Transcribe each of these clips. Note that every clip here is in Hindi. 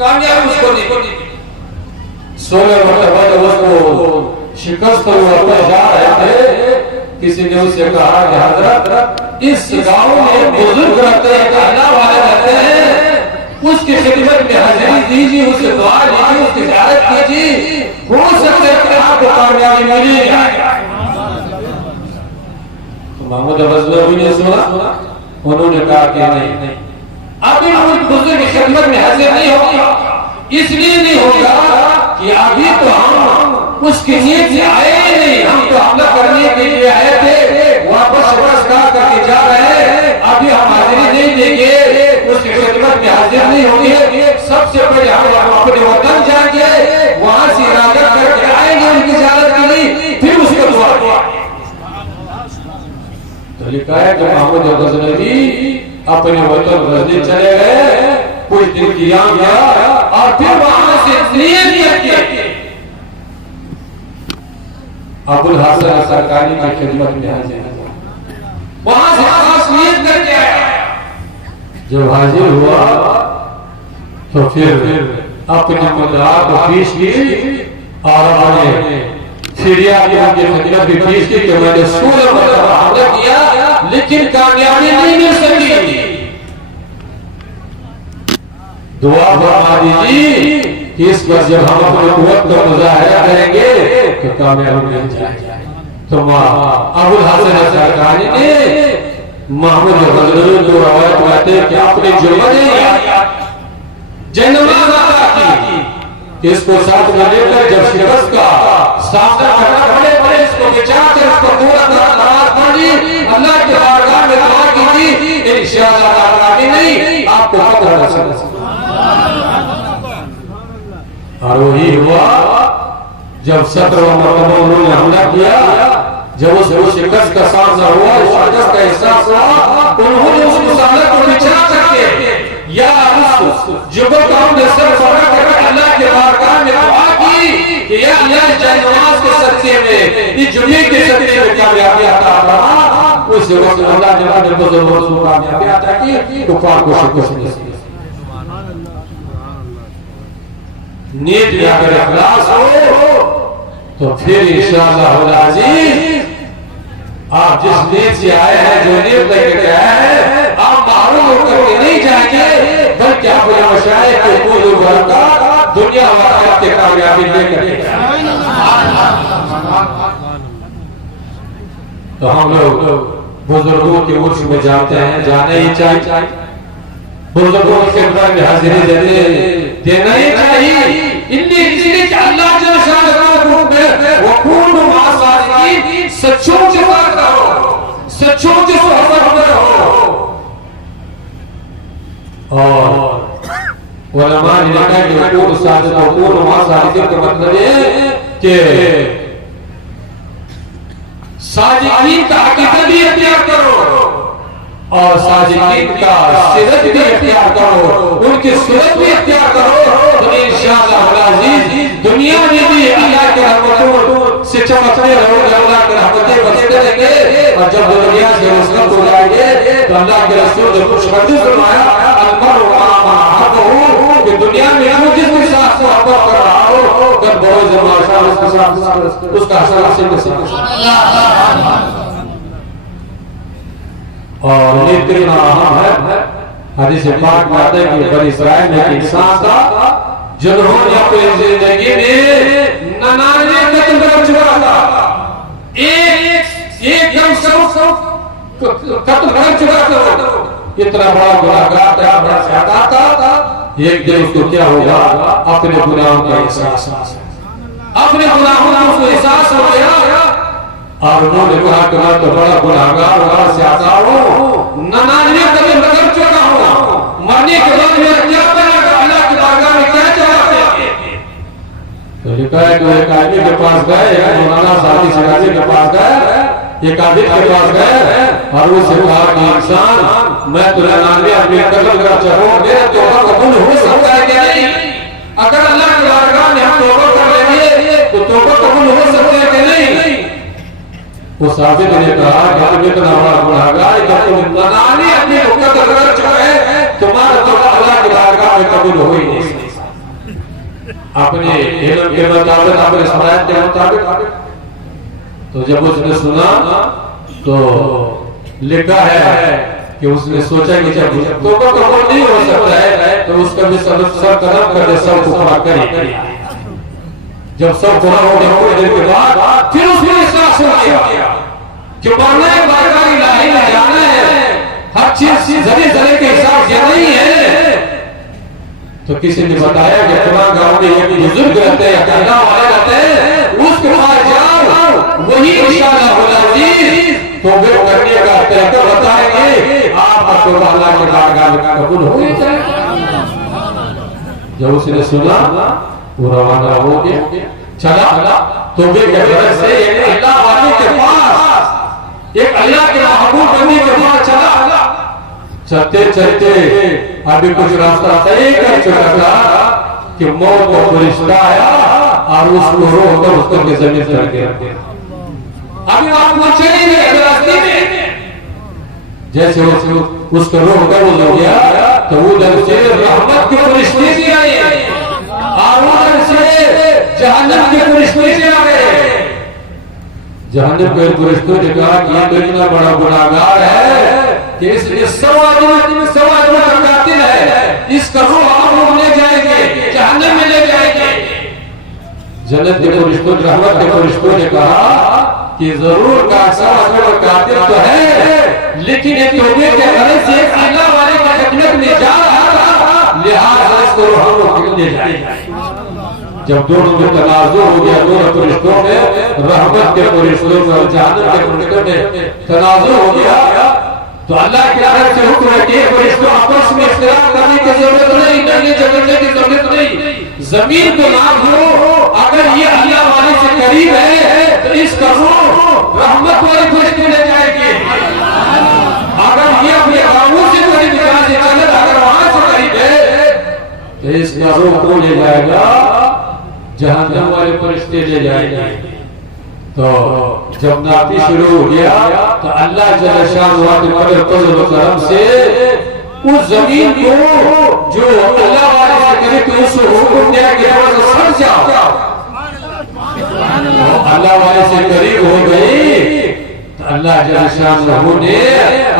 कामयाबी उसको नहीं। 16 मरतबा जब उसको शिकस्त हुआ जा रहे थे, किसी ने उससे कहा कि हजरत इस गांव में बुजुर्ग रहते हैं, अल्लाह वाले रहते हैं, उसकी खिदमत में हाजिरी दीजिए, उससे दुआ लीजिए, उसकी ज़ियारत कीजिए, हो सकता है कि आपको कामयाबी मिल जाए। तो मोहम्मद गज़नवी ने सुना, उन्होंने कहा कि नहीं, अभी उन बुजुर्ग की खिदमत में हाजिर नहीं होगा। इसलिए नहीं होगा कि अभी तो हम उसकी नीयत से आए नहीं, हम तो हमला करने के लिए आए थे, वापस शिकस्त करके जा रहे हैं, अभी हम हाजिरी नहीं देंगे, उसकी खिदमत में हाजिर नहीं होंगे। सबसे पहले हम अपने वतन जाएंगे, वहां से इरादा करके आएंगे उनकी ज़ियारत के लिए, फिर उसको दुआ। तो लिखा है कि मोहम्मद गज़नवी अपने वतन गज़नी चले गए, कुछ दिन किया गया और फिर वहां से नियत करके अबुल हसन सरकारी की खिदमत में हाजिर हुआ, वहां से खास नियत करके आया। जब हाजिर हुआ तो फिर अपने मुद्दा को पेश की और अपने फिरियाद की खिदमत भी पेश की कि मैंने 16 मरतबा हमला किया लेकिन कामयाबी नहीं मिल सकी। दुआ फरमा दीजिए कि इस पर जब हम अपने कुव्वत का मुजाहिरा करेंगे तो कामयाबी मिल जाएगी। तो अबुल हसन सरकारी ने मोहम्मद गज़नवी को रवायत करते कि अपने इसको साथ में लेकर जब शिकस्त का सामना करना पड़े, इसको विचार कर इसको पूरा नमाज पढ़ी, अल्लाह के बारगाह में दुआ कीजिए, इंशाअल्लाह कामयाबी नहीं आपको पकड़ नसीब। और वही हुआ जब 17 मरतबा उन्होंने हमला किया, जब उसको शिकस्त का सामना हुआ, शिकस्त का एहसास हुआ, उन्होंने उस मुसाला को विचार करके या जुबत ने सर फड़ा कर अल्लाह के बारगाह में दुआ की कि या अल्लाह जन्नत के सच्चे में, इस जुमे के सच्चे में कामयाबी अता फरमा। उस वक्त अल्लाह ने अपने बुजुर्गों को कामयाबी अता की, कुफार को शिकस्त नसीब। नीयत में अगर इखलास हो तो फिर इंशाअल्लाह अज़ीज़ आप जिस नीयत से आए हैं, जो नीयत लेकर आए हैं, आप मारूम होकर के नहीं जाएंगे, बल्कि अपने मशाइख के फूल बरकत दुनिया और आखिरत की कामयाबी लेकर के आएंगे। तो हम लोग बुजुर्गों के उर्स में जाते हैं, जाना ही चाहिए, बुजुर्गों के खिदमत में हाजिरी देना ही चाहिए। इसलिए अल्लाह जो सच्चों के साथ रहो, सच्चों के सोहबत में रहो। और उलमा ने लिखा है कि पूर्ण साजिद और पूर्ण मासाजिद का मतलब है कि साजिदीन का अकीदा भी इख्तियार करो और साजिदीन का सिरत भी इख्तियार करो, उनकी सूरत भी इख्तियार करो, तो इंशाअल्लाह अज़ीज़ दुनिया में भी अल्लाह के रहमतों से चमकते रहोगे, अल्लाह की रहमतें बरसते रहेंगे। और जब दुनिया से रुखसत हो जाएंगे तो अल्लाह के रसूल ने खुशखबरी सुनाया, अलमरउ मअ मन अहब्बहु, कि दुनिया में जो जिसके साथ मोहब्बत कर रहा हो, जब बहुत ज़माना उसके साथ उसका असर नसीब। और ये कितना अहम है, हदीस पाक में आता है कि बनी इस्राइल में एक इंसान था जिन्होंने अपनी जिंदगी में 99 कत्ल कर चुका था, एक दम सब कत्ल कर चुका था, इतना बड़ा गुनाहगार था, बड़ा शैतान था। एक दिन उसको क्या होगा, अपने गुनाहों का एहसास, अपने गुनाहों का उसको एहसास हो गया और उन्होंने कहा कि मैं तो बड़ा गुनाहगार हुआ से आता हूँ, 99 कत्ल कर चुका हूँ, मरने के बाद मैं क्या करूंगा, अल्लाह की बारगाह में क्या जवाब देंगे। तो लिखा है कि एक आदमी के पास गए, मौलाना सादी सिराजी के पास गए, एक आदमी के पास गए और उससे कहा कि इंसान मैं तो 99 अपने कत्ल कर चाहूँ, मेरा तौबा कबूल हो सकता है क्या नहीं? अगर अल्लाह की बारगाह में हम तौबा कर लेंगे तो तौबा कबूल हो सकता है कि नहीं? उस साबित ने कहा कि तुम इतना बड़ा गुनाहगार, जब तुम 99 अपने कत्ल कर चुके हैं, तुम्हारा तौबा अल्लाह की बारगाह में कबूल हो ही नहीं सकता। अपने इल्म के मुताबिक, अपने शराइत के मुताबिक। तो जब उसने सुना तो लिखा है कि उसने सोचा कि जब तो कबूल नहीं हो सकता है तो उसका भी सर कदम कर दे, सब पूरा करे। जब सब पूरा हो गया थोड़ी देर के बाद फिर उसने इस्लाह किया कि मरना है, बारगाह इलाही में जाना है, हर चीज जरे के हिसाब से नहीं है। तो किसी ने बताया कि पुराने गांव में एक बुजुर्ग रहते हैं, कहना वाले रहते हैं, उसके पास जाओ, वही इंशाअल्लाह तौबे करने का तरीका बताएंगे, आपको अल्लाह के बारगाह में कबूल हो जाएगा। जब उसने सुना वो रवाना हो गया, चला तौबे के वजह से एक अल्लाह वाले के पास, एक अल्लाह के महबूब बंदी के पास चला। चलते चलते अभी कुछ रास्ता तय कर चुका था कि मौत का फरिश्ता आया और उसको रोककर उसको जमीन पर गिरा। अभी आप पहुंचे ही नहीं रास्ते में, जैसे उसको रोककर वो हो गया तो उधर से रहमत के फरिश्ते भी आए और उधर से जहन्नम के फरिश्ते भी आ गए। जहन्नम के फरिश्तों ने कहा कि ये तो इतना बड़ा गुनाहगार है कि इसलिए 100 आदमी का कातिल है, इसका रूह आप लोग ले जाएंगे, जहन्नम में ले जाएंगे। जन्नत के फरिश्तों, रहमत के फरिश्तों ने कहा कि जरूर का कातिल तो है, लेकिन ये तौबे के गरज से अल्लाह वाले की खिदमत में जा रहा था, लिहाजा इसको हम लोग ले जाएंगे। जब दोनों में तनाज़ुर हो गया, दोनों फरिश्तों में, रहमत के फरिश्तों में और जहन्नम के फरिश्तों में तनाज़ुर हो गया, तो अल्लाह की तरफ से हुक्म है कि फरिश्तों आपस में इख्तिलाफ करने की जरूरत नहीं, डरने झगड़ने की जरूरत नहीं। जमीन को नाम हो, अगर ये अल्लाह वाले से करीब है तो इसका रूह रहमत वाले फरिश्ते ले जाएंगे। अगर ये अपने गांवों से कोई निकाल से चले, अगर वहां से करीब है तो इसका रूह को ले जाएगा, जहन्नम वाले फरिश्ते ले जाएंगे। तो जब नाती शुरू हो गया तो अल्लाह जल्ल शाह के करम से उस जमीन को जो अल्लाह वाले से करे तो उसको हुक्म दिया कि सर जाओ। अल्लाह वाले से करीब हो गई तो अल्लाह जल्ल शाह ने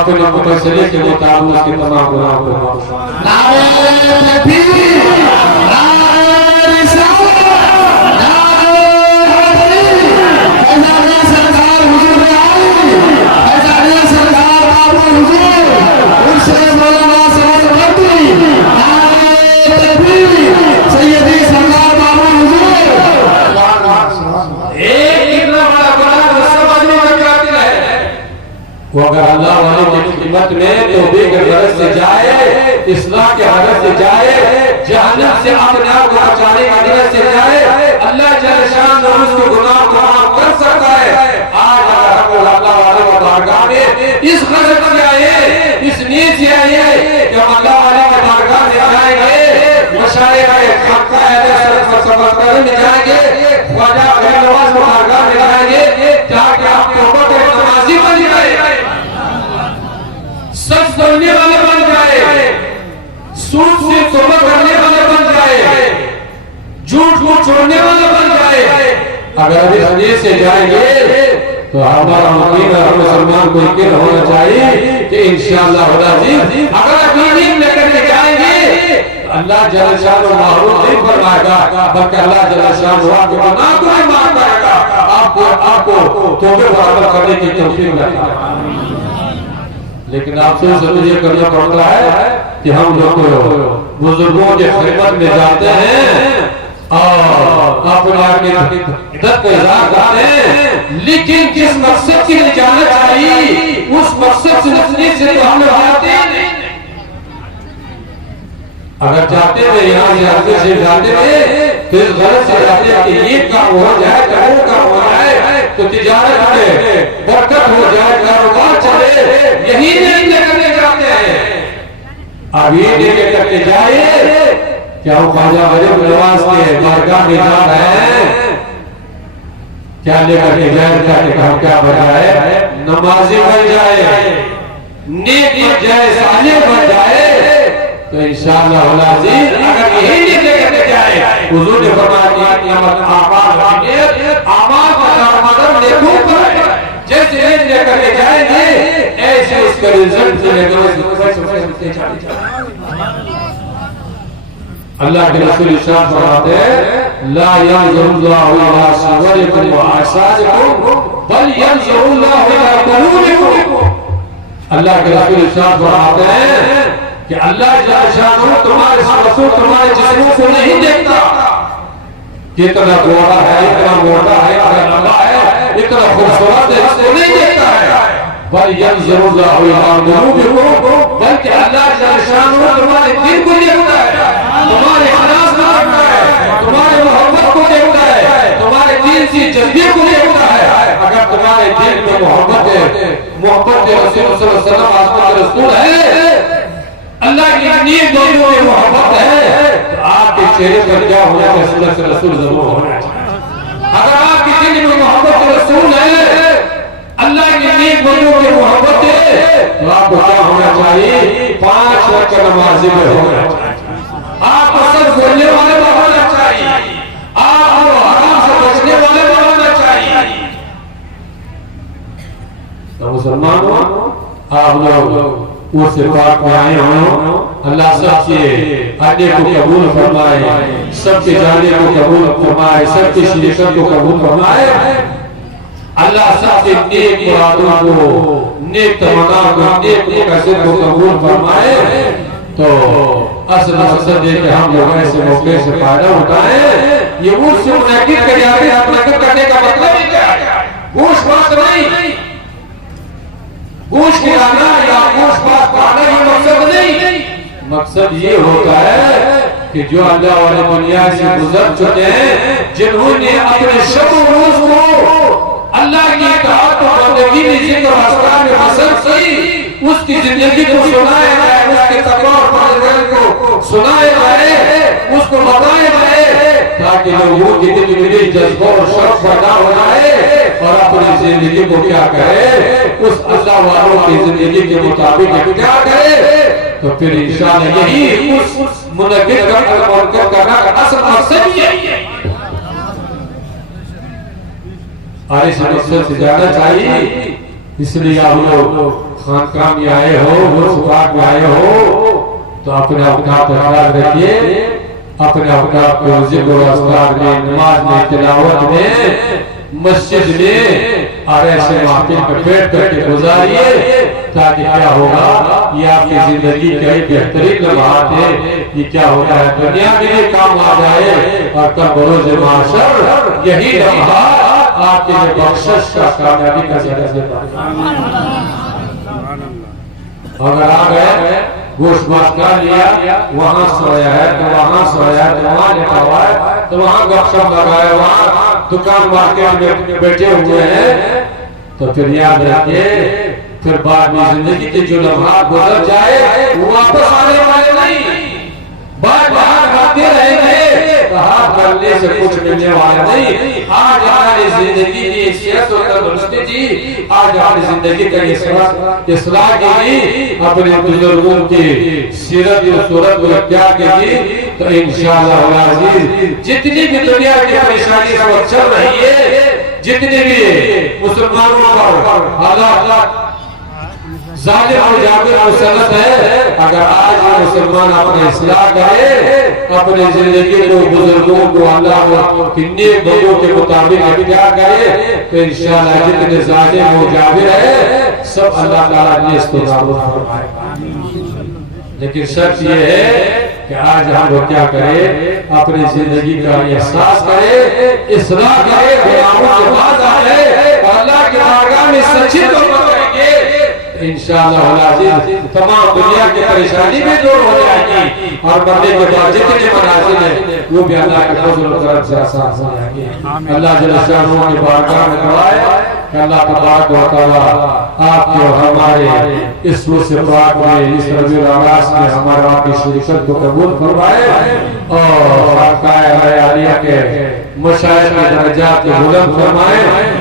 अपने मुफस्सिरीन के मुताबिक उसके तमाम गुनाहों को माफ वो अगर अल्लाह वाले की खिदमत में तौबे के गरज से जाए, इस्लाह के गरज से जाए, जहन्नम से अपने आप को बचाने की गरज से जाए, अल्लाह जल्ल शान उसके गुनाह को माफ कर सकता है। आज अगर हम अल्लाह वाले की बारगाह में इस गरज से आए, इस नीयत से आए कि हम अल्लाह वाले की बारगाह में जाएंगे, मशाइख खाका में जाएंगे, ख्वाजा नवाज की बारगाह में जाएंगे, ताकि आप तौबा के नमाजी बन जाए, सच बोलने वाले बन जाए, सूद से तौबा करने वाले बन जाए, झूठ को छोड़ने वाले बन जाए। अगर इस नीयत से जाएंगे तो हमारा मुकीम और मुसलमान को यकीन होना चाहिए कि इंशाअल्लाह अगर यकीन लेकर के जाएंगे अल्लाह जल्ल शान महरूम नहीं फरमाएगा, बल्कि अल्लाह जल्ल शान आपके गुनाह को भी माफ करेगा, आपको तौबे बराबर करने की तौफीक देगा। लेकिन अफसोस ये करना पड़ता है कि हम लोग बुजुर्गों के खिदमत में जाते हैं और अपने इज्जत का इजहार करते हैं, लेकिन जिस मकसद के लिए जाना चाहिए उस मकसद से तो हम लोग जाते हैं। अगर जाते हुए यहाँ से जाते हुए तो इस गलत से जाते हैं कि ये काम हो जाए, वो काम हो जाए, तो तिजारत में बरकत हो जाए, कारोबार चले, यही नहीं करने जाते हैं। अब ये लेके करके जाए क्या वो ख्वाजा गरीब नवाज के बारगाह में जा रहे हैं, क्या लेकर के जाए, क्या बजाए, नमाजी बन जाए, नेक बन जाए, सालिह बन जाए, तो तो इंशाअल्लाह अजीज अगर यही नीयत लेकर जाए, हुजूर ने फरमाया क़यामत आमाल का दारोमदार नेकों पर है। जैसे नीयत लेकर जाएंगे ऐसे उसका रिजल्ट मिलेगा। अल्लाह के रसूल इरशाद फरमाते हैं ला यंज़ुरुल्लाहु इला सुवरिकुम व अजसादिकुम बल यंज़ुरुल्लाहु इला कुलूबिकुम। अल्लाह के रसूल इरशाद फरमाते हैं कि अल्लाह जल्ल शानहू तुम्हारे रसूल तुम्हारे जिस्मों को नहीं देखता, कितना गोरा है, इतना मोटा है, इतना लंबा है, इतना खूबसूरत है, इसको नहीं देखता है। बल यंज़ुरुल्लाहु इला कुलूबिकुम, बल्कि अल्लाह जल्ल शानहू तुम्हारे दिल को देखता है, तुम्हारे इखलास को देखता है, तुम्हारे मोहब्बत को देखता है, तुम्हारे दिल की जज्बे को देखता है। अगर तुम्हारे दिल में मोहब्बत है, मोहब्बत रसूल सल्लल्लाहु अलैहि वसल्लम आसमान के रसूल है, अल्लाह की नेक बंदों में मोहब्बत है, तो आपके चेहरे पर क्या होना चाहिए? सुन्नत रसूल जरूर होना चाहिए। अगर आपके दिल में मोहब्बत रसूल है, अल्लाह की नेक बंदों में मोहब्बत है, तो आपको क्या होना चाहिए? 5 वक्त नमाज़ी में होना चाहिए। आपको सब बोलने वाले होना चाहिए, आपको हराम से बचने वाले होना चाहिए। तो मुसलमानों आप लोग उस पाक में आए हो, अल्लाह सबके आने को कबूल फरमाए, सबके जाने को कबूल फरमाए, सबकी शिरकत को कबूल फरमाए। अल्लाह सबके नेक मुरादों को, नेक तमन्नाओं को, नेक मकसद को कबूल फरमाए। तो असल मकसद है कि हम लोग ऐसे मौके से फायदा उठाएं। ये उर्स मुनक्किद करने का मतलब ही क्या है? गोश बात नहीं, गोश खिलाना या गोश बात पाना ये मकसद नहीं। मकसद ये होता है कि जो अल्लाह वाले दुनिया से गुजर चुके हैं, जिन्होंने अपने शब रोज को अल्लाह की इताअत और बंदगी में जिक्र और अस्कार में बसर की, उसकी जिंदगी को सुनाया जाए, उसके तकवा और परहेज़गारी को सुनाया जाए, उसको बताया जाए, ताकि लोगों की दिल में जज्बा और शौक पैदा हो जाए और अपनी जिंदगी को क्या करे? उस अल्लाह वालों की जिंदगी के मुताबिक क्या करे? तो फिर इंशाअल्लाह यही उस मुनक्किद करना का असल मकसद ही है। और इस मकसद से जाना चाहिए। इसलिए आप लोग खानकाह में आए हो, सुभाग में आए हो, तो अपने अपना ख्याल रखिए, अपने अपना जिक्र और अस्कार में, नमाज में, तिलावत में, मस्जिद में और ऐसे महफिल में बैठ करके गुजारिए, ताकि क्या होगा? ये आपकी जिंदगी का एक बेहतरीन लम्हात है। ये क्या होता है? दुनिया के लिए काम आ जाए और कल बरोज़ महशर यही लम्हात आपके लिए बख्शिश का, कामयाबी का जरिया देता है। अगर आ गए गोश्त बात कर लिया, वहाँ सोया है तो वहाँ सोया है, तो वहाँ लेटा हुआ है तो वहाँ गपशप लगाया, वहाँ दुकान मार्केट में बैठे हुए हैं, तो फिर याद रखिए फिर बाद में जिंदगी के जो लम्हात गुजर जाए वो वापस आने वाले नहीं। बार बार गाते रहेंगे तो हाथ करने से कुछ मिलने वाला नहीं। आज हमारी जिंदगी की सेहत और तंदुरुस्ती थी, आज हमारी जिंदगी का इस्लाह की, अपने बुजुर्गों की सीरत और सूरत को क्या की, तो इंशाअल्लाह अज़ीज़ जितनी भी दुनिया की परेशानी सब चल रही है, जितने भी मुसलमानों पर हालात जालिम और जाबिर मुसल्लत है, अगर आज मुसलमान अपना इस्लाह करे, अपने जिंदगी को, बुजुर्गों को अल्लाह की नेक बंदों के मुताबिक क्या करे, तो इंशाअल्लाह जितने जालिम और जाबिर है सब अल्लाह ताला ने इसको नाबूद फरमाएगा। लेकिन शर्त ये है कि आज हम लोग क्या करें? अपनी जिंदगी का एहसास करें, इस्लाह करें, गुनाहों से बाज आए और अल्लाह के बारगाह में सच्ची तौबा करेंगे, इंशाअल्लाह अज़ीज़ तमाम दुनिया की परेशानी भी दूर हो जाएगी और मरने के बाद जितने मनाज़िल हैं वो भी अल्लाह के फज़ल और करम से आसान हो जाएंगे। अल्लाह जल्ल शानहू की बारगाह में दुआ है कि अल्लाह तबारक व तआला आपके और हमारे इस रोज़ पाक में, इस रबीउल अव्वल में हमारा आपकी शिरकत को कबूल फरमाए और खानकाह आलिया के मशाइख के दर्जात को बुलंद फरमाए।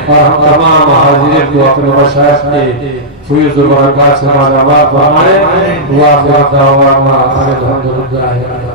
और हम तमाम हाजिर को अपने मशाइख के फैज़ व बरकत से मालामाल फरमाए। वाह दावा अल्हम्दुलिल्लाह।